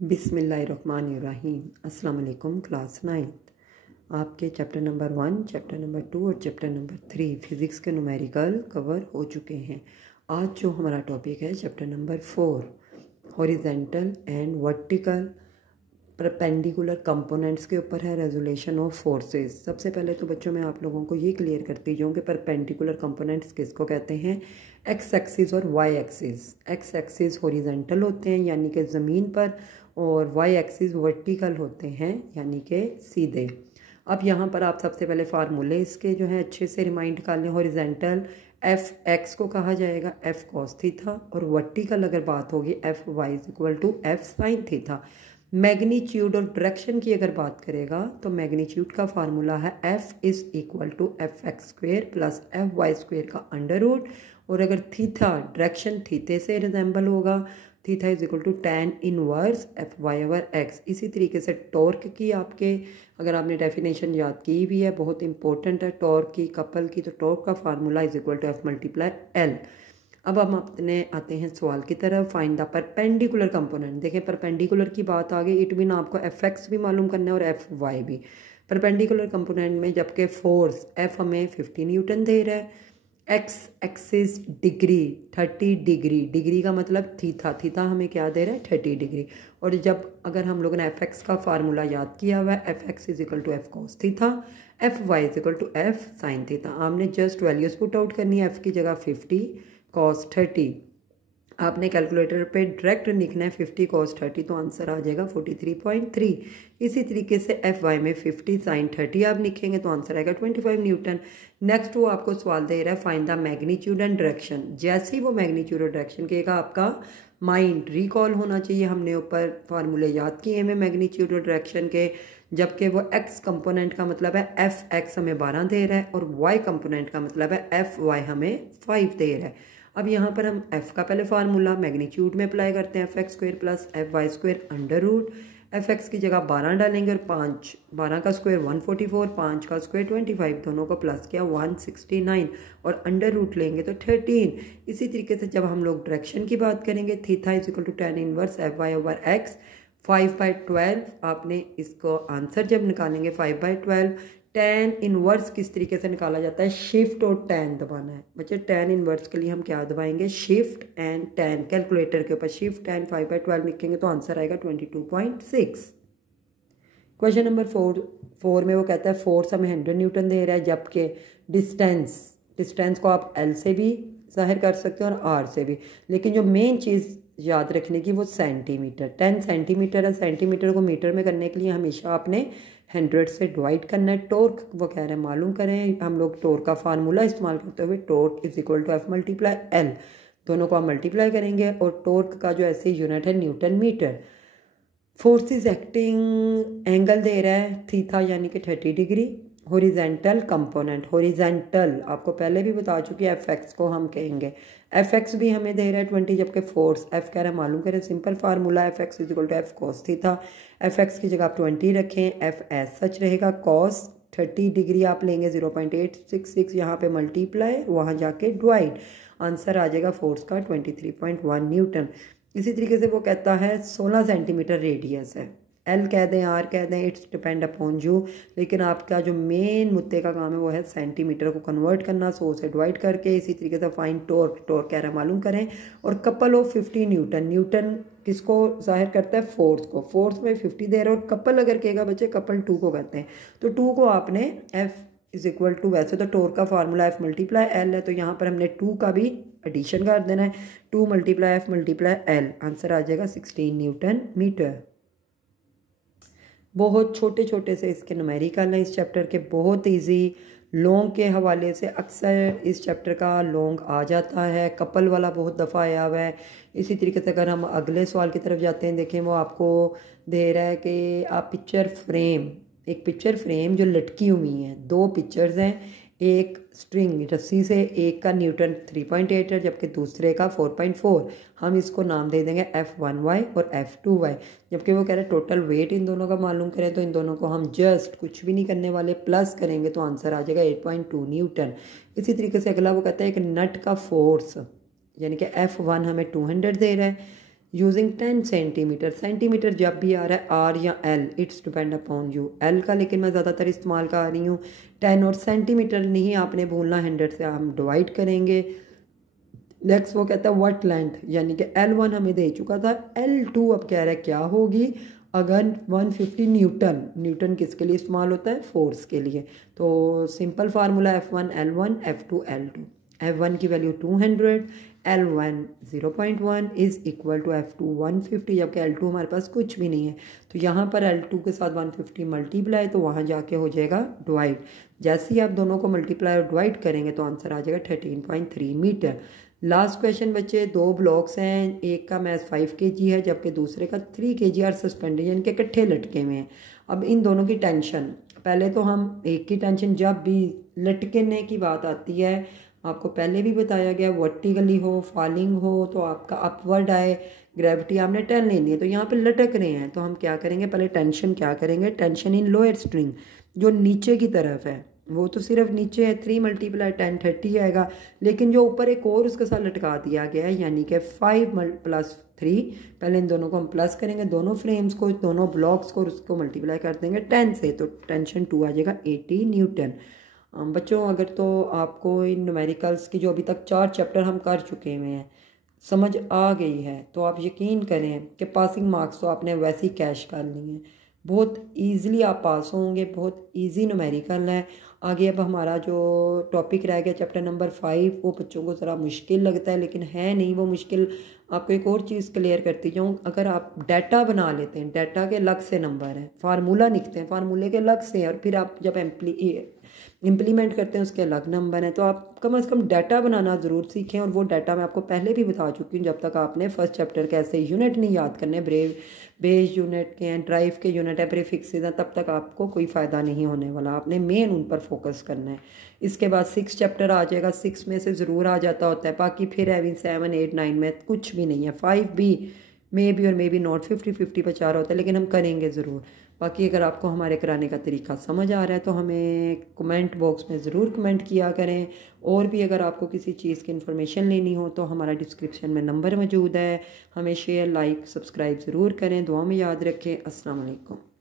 बिस्मिल्लाहिर्रहमानिर्रहीम। अस्सलाम वालेकुम। क्लास 9 आपके चैप्टर नंबर 1, चैप्टर नंबर 2 और चैप्टर नंबर 3 फिज़िक्स के न्यूमेरिकल कवर हो चुके हैं। आज जो हमारा टॉपिक है chapter number 4 horizontal and vertical perpendicular components के ऊपर है, रेजोल्यूशन ऑफ फोर्सेस। सबसे पहले तो बच्चों मैं आप लोगों को ये क्लियर करती जाऊँ कि परपेंडिकुलर कंपोनेंट्स किसको कहते हैं। एक्स एक्सिस और y axis. X axis horizontal होते हैं यानी कि ज़मीन पर, और वाई एक्सिस वर्टिकल होते हैं यानी कि सीधे। अब यहाँ पर आप सबसे पहले फार्मूले इसके जो है अच्छे से रिमाइंड कर लें। हॉरिजेंटल एफ एक्स को कहा जाएगा एफ कॉस थीटा, और वर्टिकल अगर बात होगी F Y is equal to F sine theta. Magnitude और डायरेक्शन की अगर बात करेगा तो मैग्नीट्यूड का फार्मूला है F is equal to F x square plus F Y square का अंडर रूट, और अगर थीटा डायरेक्शन थीटे से रिजेंबल होगा, theta is equal to tan inverse F Y over x. इसी तरीके से टॉर्क की आपके अगर आपने डेफिनेशन याद की भी है, बहुत इंपॉर्टेंट है टॉर्क की, कपल की, तो टॉर्क का formula is equal to F multiply L. अब हम अपने आते हैं सवाल की तरफ। Find the perpendicular component. देखें परपेंडिकुलर की बात आ गई, इट मीन आपको एफ एक्स भी मालूम करना है और एफ वाई भी। परपेंडिकुलर कंपोनेंट में जबकि फोर्स एफ हमें 50 न्यूटन दे रहा है, x axis degree 30 degree, degree का मतलब थीटा, थीटा हमें क्या दे रहा है 30 डिग्री। और जब अगर हम लोगों ने एफ एक्स का फार्मूला याद किया हुआ है, F X is equal to F cos theta, F Y is equal to F sine theta. आपने जस्ट वैल्यूज पुट आउट करनी है। एफ की जगह 50 कॉस 30, आपने कैलकुलेटर पे डायरेक्ट लिखना है 50 कॉस 30, तो आंसर आ जाएगा 43.3। इसी तरीके से एफ वाई में 50 साइन 30 आप लिखेंगे तो आंसर आएगा 25 न्यूटन। नेक्स्ट वो आपको सवाल दे रहा है find the magnitude and direction. जैसे ही वो मैग्नीट्यूड और डायरेक्शन कहेगा आपका माइंड रिकॉल होना चाहिए, हमने ऊपर फार्मूले याद किए हैं मैग्नीट्यूड और डायरेक्शन के। जबकि वो एक्स कंपोनेंट का मतलब है एफ एक्स हमें 12 दे रहा है, और वाई कंपोनेंट का मतलब है एफ वाई हमें 5 दे रहा है। अब यहाँ पर हम f का पहले फार्मूला मैग्नीट्यूड में अप्लाई करते हैं, F x square plus F Y square under root. F X की जगह 12 डालेंगे और 5, 12 का स्क्वायर 144, 5 का स्क्वायर 25, दोनों को प्लस किया 169, और अंडर रूट लेंगे तो 13। इसी तरीके से जब हम लोग डायरेक्शन की बात करेंगे, theta is equal to tan inverse F Y over X 5/12। आपने इसको आंसर जब निकालेंगे 5/12, tan इनवर्स किस तरीके से निकाला जाता है, शिफ्ट और tan दबाना है बच्चे। tan इनवर्स के लिए हम क्या दबाएंगे, शिफ्ट एंड tan। कैलकुलेटर के ऊपर शिफ्ट tan 5/12 लिखेंगे तो आंसर आएगा 22.6। क्वेश्चन नंबर 4 में वो कहता है फोर्स हमें 100 न्यूटन दे रहा है, जबकि डिस्टेंस को आप L से भी जाहिर कर सकते हैं और R से भी, लेकिन जो मेन चीज़ याद रखने की वो सेंटीमीटर, 10 सेंटीमीटर है। सेंटीमीटर को मीटर में करने के लिए हमेशा आपने 100 से डिवाइड करना है। टॉर्क वो कह रहे हैं मालूम करें, हम लोग टॉर्क का फार्मूला इस्तेमाल करते हुए torque is equal to F multiply L, दोनों को हम मल्टीप्लाई करेंगे, और टॉर्क का जो ऐसे यूनिट है newton metre. Forces acting angle दे रहा है थीटा यानी कि 30 डिग्री। हॉरिजेंटल कंपोनेंट, हॉरिजेंटल आपको पहले भी बता चुकी है, एफ एक्स को हम कहेंगे, एफ एक्स भी हमें दे रहा है 20, जबकि फोर्स एफ कह रहा है मालूम करें। Simple formula F X is equal to F cos theta. F X की जगह आप 20 रखें, एफ एस सच रहेगा, कॉस 30 डिग्री आप लेंगे 0.866, यहाँ पे मल्टीप्लाई वहाँ जाके डिवाइड, आंसर आ जाएगा फोर्स का 23.1 न्यूटन। इसी तरीके से वो कहता है 16 सेंटीमीटर रेडियस है, एल कह दें आर कह दें, इट्स डिपेंड अपॉन यू, लेकिन आपका जो मेन मुद्दे का काम है वो है सेंटीमीटर को कन्वर्ट करना 100 से डिवाइड करके। इसी तरीके से फाइन टॉर्क, टॉर्क कह रहा है मालूम करें, और कपल ऑफ 50 न्यूटन, न्यूटन किसको जाहिर करता है, फोर्स को, फोर्स में 50 दे रहा है, और कपल अगर कहेगा बच्चे कपल 2 को कहते हैं, तो 2 को आपने एफ इज इक्वल टू, वैसे तो टॉर्क का फार्मूला एफ मल्टीप्लाई एल है, तो यहाँ पर हमने 2 का भी एडिशन कर देना है, 2 multiply F multiply L, answer आ जाएगा 16 न्यूटन मीटर। बहुत छोटे छोटे से इसके न्यूमेरिकल हैं इस चैप्टर के, बहुत इजी। लॉन्ग के हवाले से अक्सर इस चैप्टर का लॉन्ग आ जाता है, कपल वाला बहुत दफ़ा आया हुआ है। इसी तरीके से अगर हम अगले सवाल की तरफ जाते हैं, देखें वो आपको दे रहा है कि आप पिक्चर फ्रेम, एक पिक्चर फ्रेम जो लटकी हुई है, 2 पिक्चर्स हैं, एक स्ट्रिंग रस्सी से, एक का न्यूटन 3.8 है जबकि दूसरे का 4.4। हम इसको नाम दे देंगे F1y और F2y। जबकि वो कह रहे हैं टोटल वेट इन दोनों का मालूम करें, तो इन दोनों को हम जस्ट कुछ भी नहीं करने वाले, प्लस करेंगे तो आंसर आ जाएगा 8.2 न्यूटन। इसी तरीके से अगला वो कहता है एक नट का फोर्स यानी कि F1 हमें 200 दे रहा है, यूजिंग 10 सेंटीमीटर। सेंटीमीटर जब भी आ रहा है आर या L, it's depend upon you. L का लेकिन मैं ज़्यादातर इस्तेमाल कर रही हूँ 10, और सेंटीमीटर नहीं आपने भूलना, 100 से हम डिवाइड करेंगे। नेक्स्ट वो कहता है व्हाट लेंथ, यानी कि L1 हमें दे चुका था, L2 अब कह रहा है क्या होगी अगर 150 न्यूटन। न्यूटन किसके लिए इस्तेमाल होता है? फोर्स के लिए। तो simple formula F1 L1 F2 L2। F1 की value 200, L1 0.1 is equal to F2 150, जबकि L2 हमारे पास कुछ भी नहीं है। तो यहाँ पर L2 के साथ 150 मल्टीप्लाई, तो वहाँ जाके हो जाएगा डिवाइड। जैसे ही आप दोनों को मल्टीप्लाई और डिवाइड करेंगे तो आंसर आ जाएगा 13.3 मीटर। लास्ट क्वेश्चन बच्चे, 2 ब्लॉक्स हैं, एक का मैथ 5 kg है जबकि दूसरे का 3 kg और सस्पेंडेड, यानी कि इकट्ठे लटके हुए हैं। अब इन दोनों की टेंशन, पहले तो हम एक की टेंशन, जब भी लटकने की बात आती है आपको पहले भी बताया गया, वर्टिकली हो फॉलिंग हो तो आपका अपवर्ड आए, ग्रेविटी आपने 10 लेनी है। तो यहाँ पे लटक रहे हैं तो हम क्या करेंगे, पहले टेंशन क्या करेंगे, टेंशन इन लोअर स्ट्रिंग जो नीचे की तरफ है वो तो सिर्फ नीचे है, 3 × 10 30 आएगा, लेकिन जो ऊपर एक और उसके साथ लटका दिया गया है यानी कि 5 + 3, पहले इन दोनों को हम प्लस करेंगे, दोनों फ्रेम्स को, दोनों ब्लॉक्स को, उसको मल्टीप्लाई कर देंगे 10 से, तो टेंशन 2 आ जाएगा 80 न्यूटन। बच्चों अगर तो आपको इन न्यूमेरिकल्स की जो अभी तक 4 चैप्टर हम कर चुके हुए हैं समझ आ गई है तो आप यकीन करें कि पासिंग मार्क्स तो आपने वैसे ही कैश कर लिए हैं, बहुत ईज़िली आप पास होंगे, बहुत इजी न्यूमेरिकल है। आगे अब हमारा जो टॉपिक रह गया चैप्टर नंबर 5, वो बच्चों को ज़रा मुश्किल लगता है लेकिन है नहीं वो मुश्किल। आपको एक और चीज़ क्लियर करती जाऊँ, अगर आप डाटा बना लेते हैं, डाटा के अलग से नंबर हैं, फार्मूला लिखते हैं फार्मूले के अलग से, और फिर आप जब इम्प्लीमेंट करते हैं उसके अलग नंबर हैं, तो आप कम से कम डाटा बनाना ज़रूर सीखें। और वो डाटा मैं आपको पहले भी बता चुकी हूँ, जब तक आपने फर्स्ट चैप्टर के ऐसे यूनिट नहीं याद करने, बेस यूनिट के हैं, ड्राइव के यूनिट है, प्रीफिक्सेस हैं, तब तक आपको कोई फ़ायदा नहीं होने वाला। आपने मेन उन पर फोकस करना है। इसके बाद 6 चैप्टर आ जाएगा, 6 में से ज़रूर आ जाता होता है, बाकी फिर है 7 8 9 में कुछ भी नहीं है। 5 भी मे बी और मे बी नॉट 50-50 पर 4 होता है, लेकिन हम करेंगे ज़रूर। बाकी अगर आपको हमारे कराने का तरीका समझ आ रहा है तो हमें कमेंट बॉक्स में ज़रूर कमेंट किया करें। और भी अगर आपको किसी चीज़ की इन्फॉर्मेशन लेनी हो तो हमारा डिस्क्रिप्शन में नंबर मौजूद है। हमें शेयर लाइक सब्सक्राइब ज़रूर करें, दुआ में याद रखें। अस्सलाम वालेकुम।